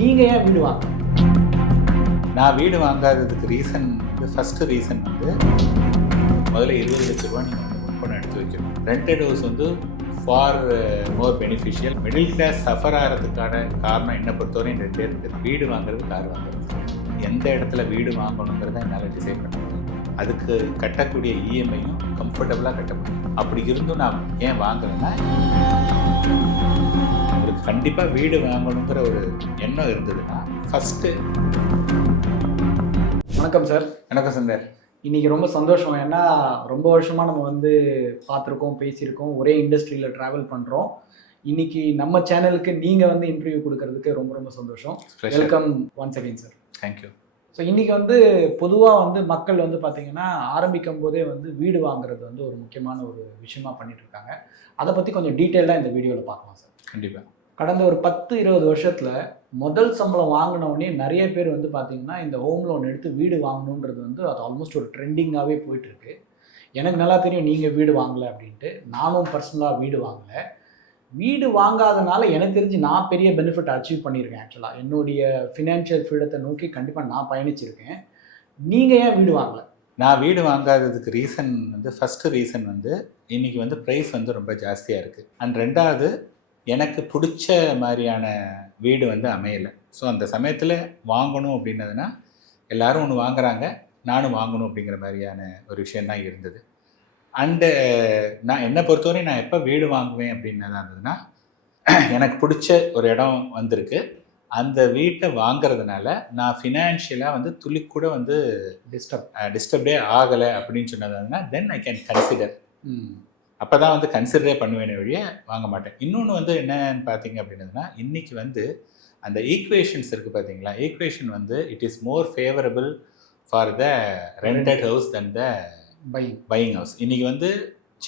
நீங்கள் ஏன் வீடு வாங்க? நான் வீடு வாங்காததுக்கு ரீசன் வந்து ஃபஸ்ட்டு ரீசன் வந்து முதல்ல 20 லட்ச ரூபா நீங்கள் வந்து முன்பணம் எடுத்து வைக்கணும். ரெண்டட் ஹவுஸ் வந்து for more beneficial. Middle class suffer ஆகிறதுக்கான காரணம் என்னை பொறுத்தவரையும் ரெண்டே இருக்குது. வீடு வாங்குறது, கார் வாங்குறது. எந்த இடத்துல வீடு வாங்கணுங்கிறத என்னால் டிசைட் பண்ண முடியும். அதுக்கு கட்டக்கூடிய இஎம்ஐயும் கம்ஃபர்டபுளாக கட்ட முடியும். அப்படி இருந்தும் நான் ஏன் வாங்கலைன்னா, உங்களுக்கு கண்டிப்பாக வீடு வாங்கணுங்கிற ஒரு எண்ணம் இருந்ததுன்னா ஃபஸ்ட்டு. வணக்கம் சார். வணக்கம் சுந்தர். இன்றைக்கி ரொம்ப சந்தோஷம். ஏன்னா ரொம்ப வருஷமாக நம்ம வந்து பார்த்துருக்கோம், பேசியிருக்கோம், ஒரே இண்டஸ்ட்ரியில் ட்ராவல் பண்ணுறோம். இன்றைக்கி நம்ம சேனலுக்கு நீங்கள் வந்து இன்டர்வியூ கொடுக்கறதுக்கு ரொம்ப ரொம்ப சந்தோஷம். Welcome once again sir. Thank you. So இன்றைக்கி வந்து பொதுவாக வந்து மக்கள் வந்து பார்த்திங்கன்னா ஆரம்பிக்கும் போதே வந்து வீடு வாங்குறது வந்து ஒரு முக்கியமான ஒரு விஷயமா பண்ணிட்டு இருக்காங்க. அதை பற்றி கொஞ்சம் டீட்டெயிலாக இந்த வீடியோவில் பார்க்கலாம் சார். கண்டிப்பாக. கடந்த ஒரு 10-20 வருஷத்தில் முதல் சம்பளம் வாங்கினவுடனே நிறைய பேர் வந்து பார்த்திங்கன்னா இந்த ஹோம் லோன் எடுத்து வீடு வாங்கணுன்றது வந்து அது ஆல்மோஸ்ட் ஒரு ட்ரெண்டிங்காகவே போயிட்டுருக்கு. எனக்கு நல்லா தெரியும் நீங்கள் வீடு வாங்கலை அப்படின்ட்டு. நானும் பர்சனலாக வீடு வாங்கலை. வீடு வாங்காதனால எனக்கு தெரிஞ்சு நான் பெரிய பெனிஃபிட் அச்சீவ் பண்ணியிருக்கேன். ஆக்சுவலாக என்னுடைய ஃபினான்ஷியல் ஃப்ரீடத்தை நோக்கி கண்டிப்பாக நான் பயணிச்சிருக்கேன். நீங்கள் ஏன் வீடு வாங்கலை? நான் வீடு வாங்காததுக்கு ரீசன் வந்து ஃபஸ்ட்டு ரீசன் வந்து இன்றைக்கி வந்து ப்ரைஸ் வந்து ரொம்ப ஜாஸ்தியாக இருக்குது. அண்ட் ரெண்டாவது, எனக்கு பிடிச்ச மாதிரியான வீடு வந்து அமையலை. ஸோ அந்த சமயத்தில் வாங்கணும் அப்படின்னதுன்னா எல்லோரும் ஒன்று வாங்குறாங்க, நானும் வாங்கணும் அப்படிங்கிற மாதிரியான ஒரு விஷயந்தான் இருந்தது. அண்டு நான் என்னை பொறுத்தவரை நான் எப்போ வீடு வாங்குவேன் அப்படின்னதாக இருந்ததுன்னா, எனக்கு பிடிச்ச ஒரு இடம் வந்திருக்கு. அந்த வீட்டை வாங்கிறதுனால நான் ஃபினான்ஷியலாக வந்து துளி கூட வந்து டிஸ்டர்ப்டே ஆகலை அப்படின்னு சொன்னதுன்னா தென் ஐ கேன் கன்சிடர். அப்போ தான் வந்து கன்சிடரே பண்ணுவேனே ஒழிய வாங்க மாட்டேன். இன்னொன்று வந்து என்னன்னு பார்த்தீங்க அப்படின்னதுன்னா, இன்றைக்கி வந்து அந்த ஈக்குவேஷன்ஸ் இருக்குது பார்த்தீங்களா, ஈக்குவேஷன் வந்து it is more favourable for the rented house then the buying house. இன்றைக்கி வந்து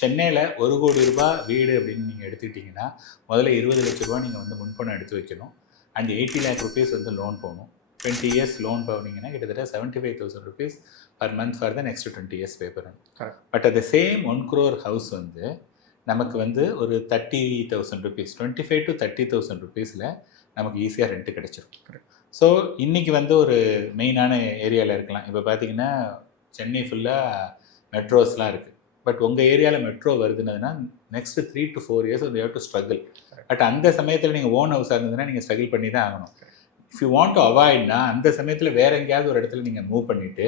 சென்னையில் 1 கோடி ரூபாய் வீடு அப்படின்னு நீங்கள் எடுத்துக்கிட்டிங்கன்னா முதல்ல 20 லட்ச ரூபா நீங்கள் வந்து முன்பணம் எடுத்து வைக்கணும். அண்ட் 80 lakh rupees வந்து லோன் போகணும். 20 years லோன் போனீங்கன்னா கிட்டத்தட்ட 75,000 rupees per month for the next 20 years pay பண்ணணும். But at the same 1 crore house வந்து நமக்கு வந்து ஒரு 30,000 rupees, 25 to 30,000 rupeesல நமக்கு ஈஸியாக ரெண்ட்டு கிடச்சிரும். ஸோ இன்றைக்கி வந்து ஒரு மெயினான ஏரியாவில் இருக்கலாம். இப்போ பார்த்தீங்கன்னா சென்னை ஃபுல்லாக மெட்ரோஸ்லாம் இருக்குது. பட் உங்கள் ஏரியாவில் மெட்ரோ வருதுன்னதுன்னா நெக்ஸ்ட்டு 3 to 4 years வந்து யூ டு ஸ்ட்ரகிள். பட் அந்த சமயத்தில் நீங்கள் ஓன் ஹவுஸாக இருந்ததுன்னா நீங்கள் ஸ்ட்ரகிள் பண்ணி தான் ஆகணும். இஃப் யூ வாண்ட் டு அவாய்ட்னா அந்த சமயத்தில் வேறு எங்கேயாவது ஒரு இடத்துல நீங்கள் மூவ் பண்ணிவிட்டு,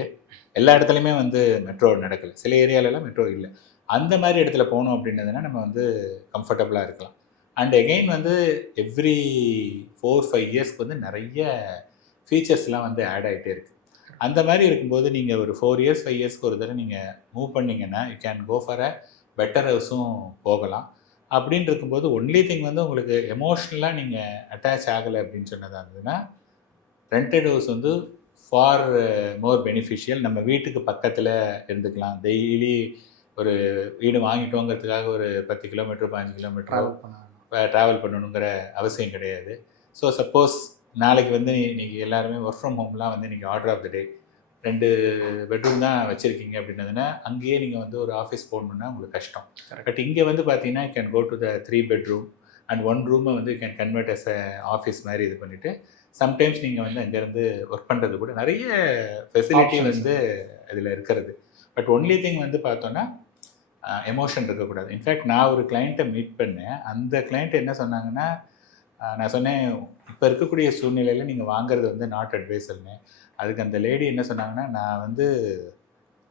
எல்லா இடத்துலையுமே வந்து மெட்ரோ நடக்கலை, சில ஏரியாலலாம் மெட்ரோ இல்லை, அந்த மாதிரி இடத்துல போகணும் அப்படின்னதுன்னா நம்ம வந்து கம்ஃபர்டபுளாக இருக்கலாம். அண்ட் எகெயின் வந்து எவ்ரி 4-5 இயர்ஸ்க்கு வந்து நிறைய ஃபீச்சர்ஸ்லாம் வந்து ஆட் ஆகிட்டே இருக்குது. அந்த மாதிரி இருக்கும்போது நீங்கள் ஒரு 4 years 5 yearsக்கு ஒரு தடவை நீங்கள் மூவ் பண்ணிங்கன்னா you can go for a better ஹவுஸும் போகலாம். அப்படின்னு இருக்கும்போது ஒன்லி திங் வந்து உங்களுக்கு எமோஷ்னலாக நீங்கள் அட்டாச் ஆகலை அப்படின்னு சொன்னதாக இருந்ததுன்னா ரெண்டட் ஹவுஸ் வந்து ஃபார் மோர் பெனிஃபிஷியல். நம்ம வீட்டுக்கு பக்கத்தில் இருந்துக்கலாம். டெய்லி ஒரு வீடு வாங்கிட்டோங்கிறதுக்காக ஒரு 10 கிலோமீட்டர் 15 கிலோமீட்டர் ட்ராவல் பண்ணணுங்கிற அவசியம் கிடையாது. ஸோ சப்போஸ் நாளைக்கு வந்து இன்றைக்கி எல்லாருமே ஒர்க் ஃப்ரம் ஹோம்லாம் வந்து இன்றைக்கி order of the day 2 bedroom தான் வச்சுருக்கீங்க அப்படின்னதுன்னா அங்கேயே நீங்கள் வந்து ஒரு ஆஃபீஸ் போகணுன்னா உங்களுக்கு கஷ்டம். பட் இங்கே வந்து பார்த்தீங்கன்னா you can go to the 3 bedroom and 1 ரூமை வந்து you can convert as office மாதிரி இது பண்ணிவிட்டு சம்டைம்ஸ் நீங்கள் வந்து அங்கேருந்து ஒர்க் பண்ணுறது கூட நிறைய ஃபெசிலிட்டி வந்து இதில் இருக்கிறது. பட் ஒன்லி திங் வந்து பார்த்தோன்னா எமோஷன் இருக்கக்கூடாது. இன்ஃபேக்ட் நான் ஒரு கிளைண்ட்டை மீட் பண்ணேன். அந்த கிளைண்ட் என்ன சொன்னாங்கன்னா, நான் சொன்னேன் இப்போ இருக்கக்கூடிய சூழ்நிலையில் நீங்கள் வாங்குறது வந்து நாட் அட்வைசர்னு. அதுக்கு அந்த லேடி என்ன சொன்னாங்கன்னா, நான் வந்து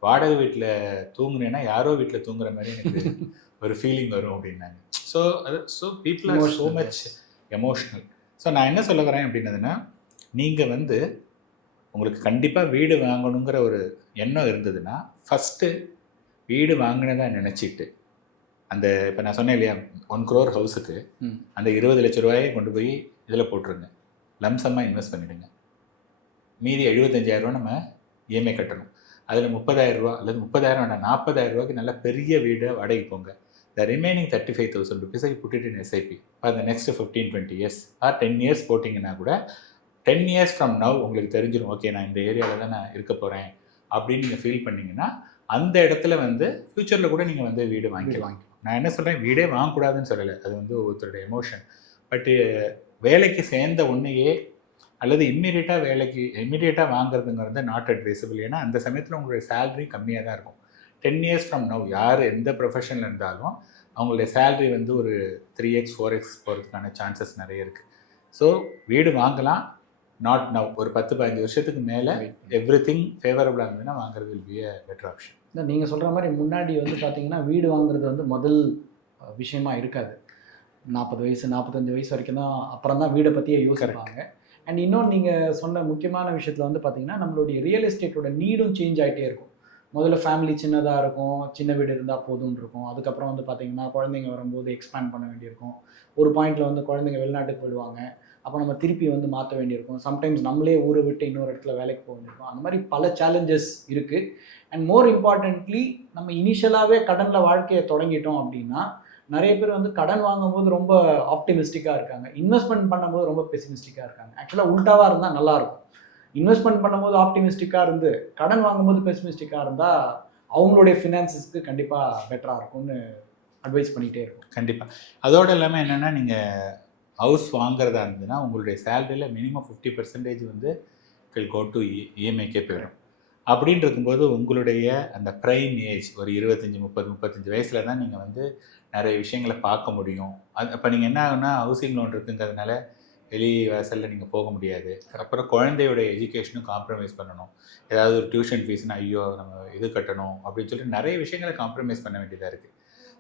வாடகை வீட்டில் தூங்குனேன்னா யாரோ வீட்டில் தூங்குற மாதிரி எனக்கு ஒரு ஃபீலிங் வரும் அப்படின்னாங்க. So people are so much emotional. So நான் என்ன சொல்ல வரேன் அப்படின்னதுன்னா, நீங்கள் வந்து உங்களுக்கு கண்டிப்பாக வீடு வாங்கணுங்கிற ஒரு எண்ணம் இருந்ததுன்னா ஃபஸ்ட்டு வீடு வாங்கினதா நினச்சிட்டு அந்த இப்போ நான் சொன்னேன் இல்லையா 1 crore ஹவுஸுக்கு அந்த 20 லட்ச ரூபாயை கொண்டு போய் இதில் போட்டுருங்க, லம்சமாக இன்வெஸ்ட் பண்ணிவிடுங்க. மீதி 75,000 ரூபா நம்ம இஎம்ஐ கட்டணும். அதில் 30,000 ரூபா அல்லது 30,000 வேண்டாம் 40,000 ரூபாய்க்கு நல்ல பெரிய வீடு வாடகை போங்க. The remaining 35,000 rupees I put it in SIP for the next 15-20 years or 10 years போட்டிங்கன்னா கூட 10 years ஃப்ரம் நவ் உங்களுக்கு தெரிஞ்சிடும், ஓகே நான் இந்த ஏரியாவில் தான் நான் இருக்க போகிறேன் அப்படின்னு நீங்கள் ஃபீல் பண்ணிங்கன்னா அந்த இடத்துல வந்து ஃப்யூச்சரில் கூட நீங்கள் வந்து வீடு வாங்கிக்கலாம். நான் என்ன சொல்கிறேன், வீடே வாங்கக்கூடாதுன்னு சொல்லலை, அது வந்து ஒருத்தருடைய எமோஷன். பட்டு வேலைக்கு சேர்ந்த ஒன்றையே அல்லது இம்மீடியட்டாக வாங்குறதுங்கிறது நாட் அட்வைசபிள். ஏன்னா அந்த சமயத்தில் உங்களுடைய சேலரி கம்மியாக தான் இருக்கும். 10 இயர்ஸ் ஃப்ரம் நவ் யார் எந்த ப்ரொஃபஷனில் இருந்தாலும் அவங்களுடைய சேலரி வந்து ஒரு 3x 4x போகிறதுக்கான சான்சஸ் நிறைய இருக்குது. ஸோ வீடு வாங்கலாம், நாட் நவ். ஒரு 10-15 வருஷத்துக்கு மேலே எவ்ரிதிங் ஃபேவரபுளாக இருந்ததுன்னா வாங்குறது will be a better option. இல்லை, நீங்கள் சொல்கிற மாதிரி முன்னாடி வந்து பார்த்தீங்கன்னா வீடு வாங்குறது வந்து முதல் விஷயமா இருக்காது. 40 வயசு 45 வயசு வரைக்கும் தான் அப்புறம் தான் வீடை பற்றியே யோசிப்பாங்க. அண்ட் இன்னொன்று நீங்கள் சொன்ன முக்கியமான விஷயத்தில் வந்து பார்த்தீங்கன்னா நம்மளுடைய ரியல் எஸ்டேட்டோட நீடும் சேஞ்ச் ஆகிட்டே இருக்கும். முதல்ல ஃபேமிலி சின்னதாக இருக்கும், சின்ன வீடு இருந்தால் போதும்னு இருக்கும். அதுக்கப்புறம் வந்து பார்த்தீங்கன்னா குழந்தைங்க வரும்போது எக்ஸ்பேண்ட் பண்ண வேண்டியிருக்கும். ஒரு பாயிண்டில் வந்து குழந்தைங்க வெளிநாட்டுக்கு போயிடுவாங்க, அப்போ நம்ம திருப்பி வந்து மாற்ற வேண்டியிருக்கும். சம்டைம்ஸ் நம்மளே ஊரை விட்டு இன்னொரு இடத்துல வேலைக்கு போக வேண்டியிருக்கும். அந்த மாதிரி பல சேலஞ்சஸ் இருக்குது. அண்ட் மோர் இம்பார்ட்டன்ட்லி நம்ம இனிஷியலாகவே கடனில் வாழ்க்கையை தொடங்கிட்டோம் அப்படின்னா நிறைய பேர் வந்து கடன் வாங்கும்போது ரொம்ப ஆப்டிமிஸ்டிக்காக இருக்காங்க, இன்வெஸ்ட்மெண்ட் பண்ணும்போது ரொம்ப பெசிமிஸ்டிக்காக இருக்காங்க. ஆக்சுவலாக உல்டாவாக இருந்தால் நல்லாயிருக்கும். இன்வெஸ்ட்மெண்ட் பண்ணும்போது ஆப்டிமிஸ்டிக்காக இருந்து கடன் வாங்கும்போது பெசிமிஸ்டிக்காக இருந்தால் அவங்களுடைய ஃபினான்சஸ்க்கு கண்டிப்பாக பெட்டராக இருக்கும்னு அட்வைஸ் பண்ணிகிட்டே இருக்கும். கண்டிப்பாக. அதோடு இல்லாமல் என்னென்னா நீங்கள் ஹவுஸ் வாங்குறதா இருந்ததுன்னா உங்களுடைய சேலரியில் மினிமம் 50% வந்து வில் கோ டு இஎம்ஐக்கே போயிடும். அப்படின்னு இருக்கும்போது உங்களுடைய அந்த ப்ரைம் ஏஜ் ஒரு 25-30-35 வயசில் தான் நீங்கள் வந்து நிறைய விஷயங்களை பார்க்க முடியும். அப்போ நீங்கள் என்ன ஆகுன்னா ஹவுசிங் லோன் இருக்குங்கிறதுனால வெளி வாசலில் நீங்கள் போக முடியாது. அப்புறம் குழந்தையோட எஜுகேஷனும் காம்ப்ரமைஸ் பண்ணணும். ஏதாவது ஒரு டியூஷன் ஃபீஸ்னு ஐயோ நம்ம இது கட்டணும் அப்படின்னு சொல்லிட்டு நிறைய விஷயங்களை காம்ப்ரமைஸ் பண்ண வேண்டியதாக இருக்குது.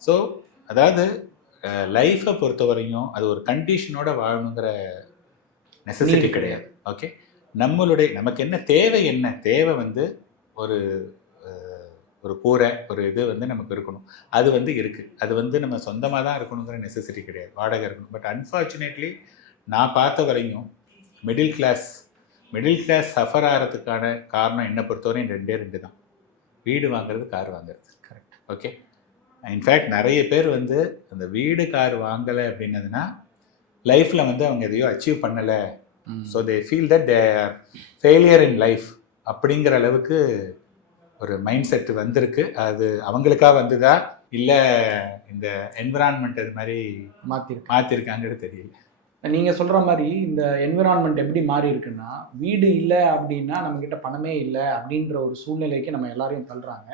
ஸோ அதாவது லைஃப்பை பொறுத்த வரையும் அது ஒரு கண்டிஷனோட வாழணுங்கிற நெசசிட்டி கிடையாது. ஓகே, நமக்கு என்ன தேவை வந்து ஒரு கூரை ஒரு இது வந்து நமக்கு இருக்கணும். அது வந்து இருக்குது. அது வந்து நம்ம சொந்தமாக தான் இருக்கணுங்கிற நெசசிட்டி கிடையாது, வாடகை இருக்கணும். பட் அன்ஃபார்ச்சுனேட்லி நான் பார்த்த வரையும் மிடில் கிளாஸ் சஃபர் ஆகிறதுக்கான காரணம் என்னை பொறுத்தவரையும் 2 தான்: வீடு வாங்குறது, கார் வாங்குறது. கரெக்ட். ஓகே, இன்ஃபேக்ட் நிறைய பேர் வந்து அந்த வீடு கார் வாங்கலை அப்படின்னதுன்னா லைஃப்பில் வந்து அவங்க எதையோ அச்சீவ் பண்ணலை, so they feel that they are failure in life அப்படிங்கிற அளவுக்கு ஒரு மைண்ட் செட் வந்திருக்கு. அது அவங்களுக்காக வந்ததா இல்லை இந்த என்விரான்மெண்ட் அது மாதிரி மாற்றிருக்காங்கிறது தெரியல. நீங்கள் சொல்கிற மாதிரி இந்த என்விரான்மெண்ட் எப்படி மாறி இருக்குன்னா, வீடு இல்லை அப்படின்னா நம்மக்கிட்ட பணமே இல்லை அப்படின்ற ஒரு சூழ்நிலைக்கு நம்ம எல்லாரையும் தள்ளுறாங்க.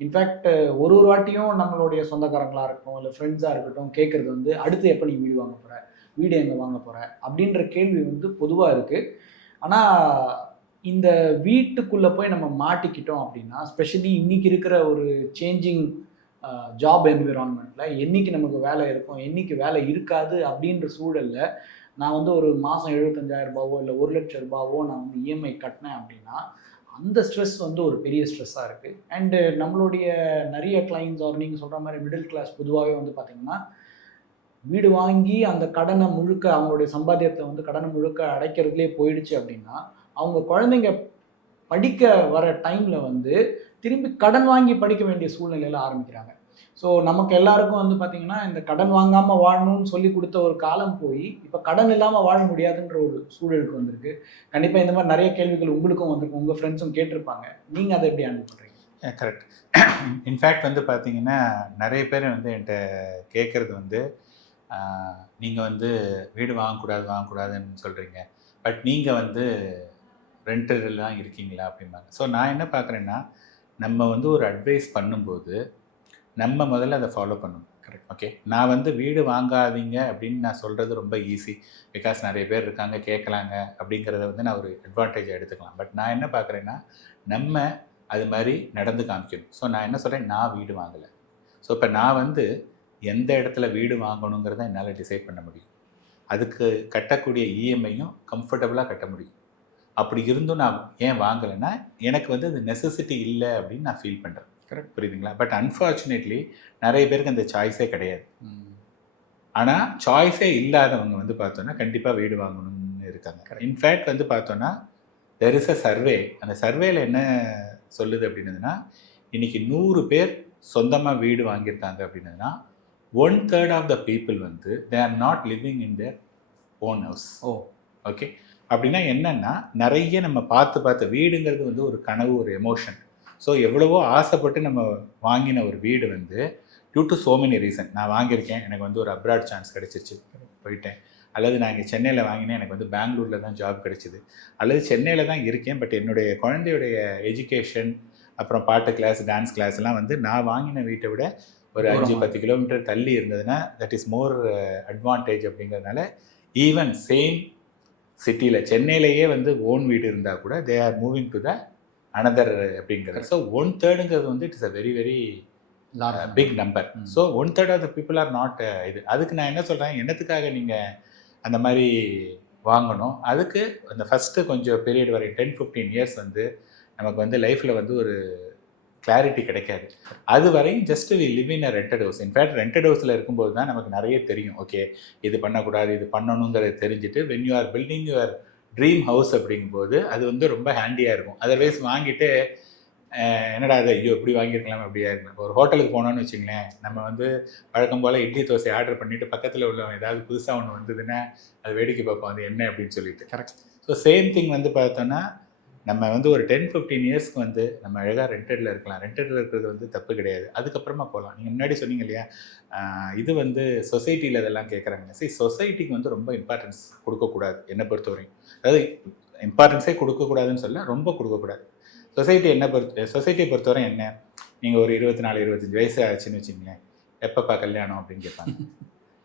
இன்ஃபேக்ட் ஒரு வாட்டியும் நம்மளுடைய சொந்தக்காரங்களாக இருக்கட்டும் இல்லை ஃப்ரெண்ட்ஸாக இருக்கட்டும் கேட்குறது வந்து அடுத்து எப்போ நீ வீடு வாங்க போகிற, வீடு எங்கே வாங்க போகிற அப்படின்ற கேள்வி வந்து பொதுவாக இருக்குது. ஆனால் இந்த வீட்டுக்குள்ளே போய் நம்ம மாட்டிக்கிட்டோம் அப்படின்னா, ஸ்பெஷலி இன்றைக்கி இருக்கிற ஒரு சேஞ்சிங் ஜாப் என்விரான்மெண்ட்டில் என்றைக்கு நமக்கு வேலை இருக்கும், என்றைக்கு வேலை இருக்காது அப்படின்ற சூழலில் நான் வந்து ஒரு மாதம் 75,000 ரூபாவோ இல்லை 1,00,000 ரூபாவோ நான் வந்து இஎம்ஐ கட்டினேன் அப்படின்னா அந்த ஸ்ட்ரெஸ் வந்து ஒரு பெரிய ஸ்ட்ரெஸ்ஸாக இருக்குது. அண்டு நம்மளுடைய நிறைய கிளைண்ட்ஸ் ஆர் நீங்கள் சொல்கிற மாதிரி மிடில் கிளாஸ் பொதுவாகவே வந்து பார்த்திங்கன்னா வீடு வாங்கி அந்த கடனை முழுக்க அவங்களுடைய சம்பாத்தியத்தை வந்து கடனை முழுக்க அடைக்கிறதுலே போயிடுச்சு அப்படின்னா அவங்க குழந்தைங்க படிக்க வர டைமில் வந்து திரும்பி கடன் வாங்கி படிக்க வேண்டிய சூழ்நிலையில் ஆரம்பிக்கிறாங்க. ஸோ நமக்கு எல்லாருக்கும் வந்து பார்த்திங்கன்னா இந்த கடன் வாங்காமல் வாழணும்னு சொல்லி கொடுத்த ஒரு காலம் போய் இப்போ கடன் இல்லாமல் வாழ முடியாதுன்ற ஒரு சூழலுக்கு வந்திருக்கு. கண்டிப்பாக இந்த மாதிரி நிறைய கேள்விகள் உங்களுக்கும் வந்திருக்கும், உங்கள் ஃப்ரெண்ட்ஸும் கேட்டிருப்பாங்க. நீங்கள் அதை எப்படி ஹேண்டில் பண்ணுறீங்க? கரெக்ட். இன்ஃபேக்ட் வந்து பார்த்திங்கன்னா நிறைய பேர் வந்து என்கிட்ட கேட்குறது வந்து நீங்கள் வந்து வீடு வாங்கக்கூடாதுன்னு சொல்கிறீங்க, பட் நீங்கள் வந்து ரெண்டரில் தான் இருக்கீங்களா அப்படிம்பாங்க. ஸோ நான் என்ன பார்க்குறேன்னா நம்ம வந்து ஒரு அட்வைஸ் பண்ணும்போது நம்ம முதல்ல அதை ஃபாலோ பண்ணணும். கரெக்ட். ஓகே, நான் வந்து வீடு வாங்காதீங்க அப்படின்னு நான் சொல்கிறது ரொம்ப ஈஸி, பிகாஸ் நிறைய பேர் இருக்காங்க கேட்கலாங்க அப்படிங்கிறத வந்து நான் ஒரு அட்வான்டேஜாக எடுத்துக்கலாம். பட் நான் என்ன பார்க்குறேன்னா நம்ம அது மாதிரி நடந்து காமிக்கணும். ஸோ நான் என்ன சொல்கிறேன், நான் வீடு வாங்கலை, ஸோ இப்போ நான் வந்து எந்த இடத்துல வீடு வாங்கணுங்கிறத என்னால் டிசைட் பண்ண முடியும். அதுக்கு கட்டக்கூடிய இஎம்ஐயும் கம்ஃபர்டபுளாக கட்ட முடியும். அப்படி இருந்தும் நான் ஏன் வாங்கலைன்னா எனக்கு வந்து அது நெசசிட்டி இல்லை அப்படின்னு நான் ஃபீல் பண்ணுறேன். கரெக்ட், புரியுதுங்களா? பட் அன்ஃபார்ச்சுனேட்லி நிறைய பேருக்கு அந்த சாய்ஸே கிடையாது. ஆனால் சாய்ஸே இல்லாதவங்க வந்து பார்த்தோன்னா கண்டிப்பாக வீடு வாங்கணும்னு இருக்காங்க. இன்ஃபேக்ட் வந்து பார்த்தோன்னா தெர் இஸ் அ சர்வே. அந்த சர்வேல என்ன சொல்லுது அப்படின்னதுன்னா இன்றைக்கி 100 பேர் சொந்தமாக வீடு வாங்கியிருக்காங்க அப்படின்னதுன்னா 1/3 ஆஃப் த பீப்புள் வந்து they are not living in their own house. Okay, அப்படின்னா என்னென்னா நிறைய நம்ம பார்த்து வீடுங்கிறது வந்து ஒரு கனவு, ஒரு எமோஷன். ஸோ எவ்வளவோ ஆசைப்பட்டு நம்ம வாங்கின ஒரு வீடு வந்து due to so many reason நான் வாங்கியிருக்கேன், எனக்கு வந்து ஒரு அப்ராட் சான்ஸ் கிடச்சிருச்சு, போயிட்டேன், அல்லது நான் இங்கே சென்னையில் வாங்கினேன், எனக்கு வந்து பெங்களூரில் தான் ஜாப் கிடைச்சிது, அல்லது சென்னையில் தான் இருக்கேன், பட் என்னுடைய குழந்தையுடைய எஜுகேஷன் அப்புறம் பாட்டு கிளாஸ், டான்ஸ் கிளாஸ்லாம் வந்து நான் வாங்கின வீட்டை விட ஒரு 5-10 கிலோமீட்டர் தள்ளி இருந்ததுன்னா தட் இஸ் மோர் அட்வான்டேஜ். அப்படிங்கிறதுனால ஈவன் சேம் சிட்டியில் சென்னையிலேயே வந்து ஓன் வீடு இருந்தால் கூட they are moving to the another அப்படிங்கிறது. ஸோ 1/3 வந்து it is a very very big number. So 1/3 of the people are not இது. அதுக்கு நான் என்ன சொல்கிறேன், என்னத்துக்காக நீங்கள் அந்த மாதிரி வாங்கணும்? அதுக்கு அந்த ஃபஸ்ட்டு கொஞ்சம் பீரியட் வரை 10-15 இயர்ஸ் வந்து நமக்கு வந்து லைஃப்பில் வந்து ஒரு கிளாரிட்டி கிடைக்காது. அது வரையும் just we live in a rented house. In fact rented ஹவுஸில் இருக்கும்போது தான் நமக்கு நிறைய தெரியும், ஓகே இது பண்ணக்கூடாது இது பண்ணணுங்கிறத தெரிஞ்சுட்டு when you are building your dream house அப்படிங்கும்போது அது வந்து ரொம்ப ஹேண்டியாக இருக்கும். அதர்வைஸ் வாங்கிட்டு என்னடா அது ஐயோ இப்படி வாங்கியிருக்கலாம் அப்படியா இருக்கலாம். ஒரு ஹோட்டலுக்கு போனோன்னு வச்சுங்களேன், நம்ம வந்து வழக்கம் போல் இட்லி தோசை ஆர்டர் பண்ணிவிட்டு பக்கத்தில் உள்ளவங்க ஏதாவது புதுசாக ஒன்று வந்ததுன்னா அது வேடிக்கை பார்ப்போம், அது என்ன அப்படின்னு சொல்லிட்டு. கரெக்ட். ஸோ சேம் திங் வந்து பார்த்தோன்னா நம்ம வந்து ஒரு 10-15 இயர்ஸ்க்கு வந்து நம்ம அழகாக ரெண்டடில் இருக்கலாம். ரெண்டடில் இருக்கிறது வந்து தப்பு கிடையாது. அதுக்கப்புறமா போகலாம். நீங்கள் முன்னாடி சொன்னீங்க இல்லையா, இது வந்து சொசைட்டியில் இதெல்லாம் கேட்குறாங்க. சரி, சொசைட்டிக்கு வந்து ரொம்ப இம்பார்ட்டன்ஸ் கொடுக்கக்கூடாது என்னை பொறுத்தவரையும். அதாவது இம்பார்ட்டன்ஸே கொடுக்கக்கூடாதுன்னு சொல்ல, ரொம்ப கொடுக்கக்கூடாது. சொசைட்டியை பொறுத்தவரை என்ன, நீங்கள் ஒரு 24-25 வயசு ஆச்சுன்னு வச்சுங்களேன், எப்பப்பா கல்யாணம் அப்படின்னு கேட்பாங்க.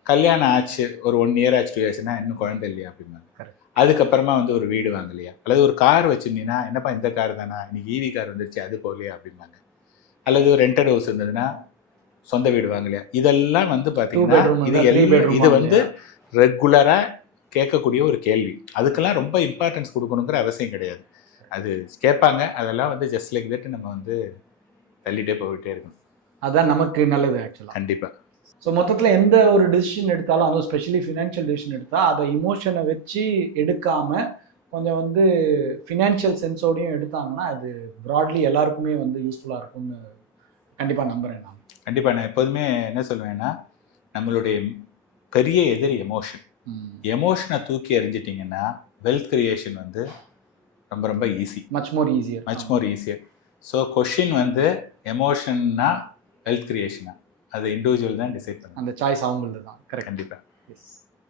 கல்யாணம் ஆச்சு ஒரு 1 இயர் ஆச்சு 2 இயர்ஸ்னா இன்னும் குழந்தை இல்லையா அப்படிம்பாங்க. அதுக்கப்புறமா வந்து ஒரு வீடு வாங்கலையா, அல்லது ஒரு கார் வச்சுருந்தீங்கன்னா என்னப்பா இந்த கார் தானா, இன்னைக்கு ஈவி கார் வந்துருச்சு அது போகலையா அப்படிம்பாங்க. அல்லது ஒரு ரெண்டட் ஹவுஸ் இருந்ததுன்னா சொந்த வீடு வாங்கலையா. இதெல்லாம் வந்து பார்த்தீங்கன்னா இது வந்து ரெகுலராக கேட்கக்கூடிய ஒரு கேள்வி. அதுக்கெல்லாம் ரொம்ப இம்பார்ட்டன்ஸ் கொடுக்கணுங்கிற அவசியம் கிடையாது. அது கேட்பாங்க, அதெல்லாம் வந்து ஜஸ்ட் லைக் தட் நம்ம வந்து தள்ளிட்டே போயிட்டே இருக்கணும். அதுதான் நமக்கு நல்லது ஆக்சுவலாக. கண்டிப்பாக. ஸோ மொத்தத்தில் எந்த ஒரு டெசிஷன் எடுத்தாலும், அதுவும் ஸ்பெஷலி ஃபினான்ஷியல் டெசிஷன் எடுத்தால் அதை இமோஷனை வச்சு எடுக்காமல் கொஞ்சம் வந்து ஃபினான்ஷியல் சென்ஸோடையும் எடுத்தாங்கன்னா அது ப்ராட்லி எல்லாருக்குமே வந்து யூஸ்ஃபுல்லாக இருக்கும்னு கண்டிப்பாக நம்புகிறேன் நான். கண்டிப்பாக. நான் எப்போதுமே என்ன சொல்லுவேன்னா, நம்மளுடைய பெரிய எதிரி எமோஷன். எமோஷனை தூக்கி எறிஞ்சிட்டிங்கன்னா வெல்த் கிரியேஷன் வந்து ரொம்ப ரொம்ப easy, much more easier. So question வந்து எமோஷன்னா வெல்த் கிரியேஷனா, அது இண்டிவிஜுவல் தான் டிசைட் பண்ணும். அந்த சாய்ஸ் அவங்களுக்கு தான். கண்டிப்பாக. எஸ்.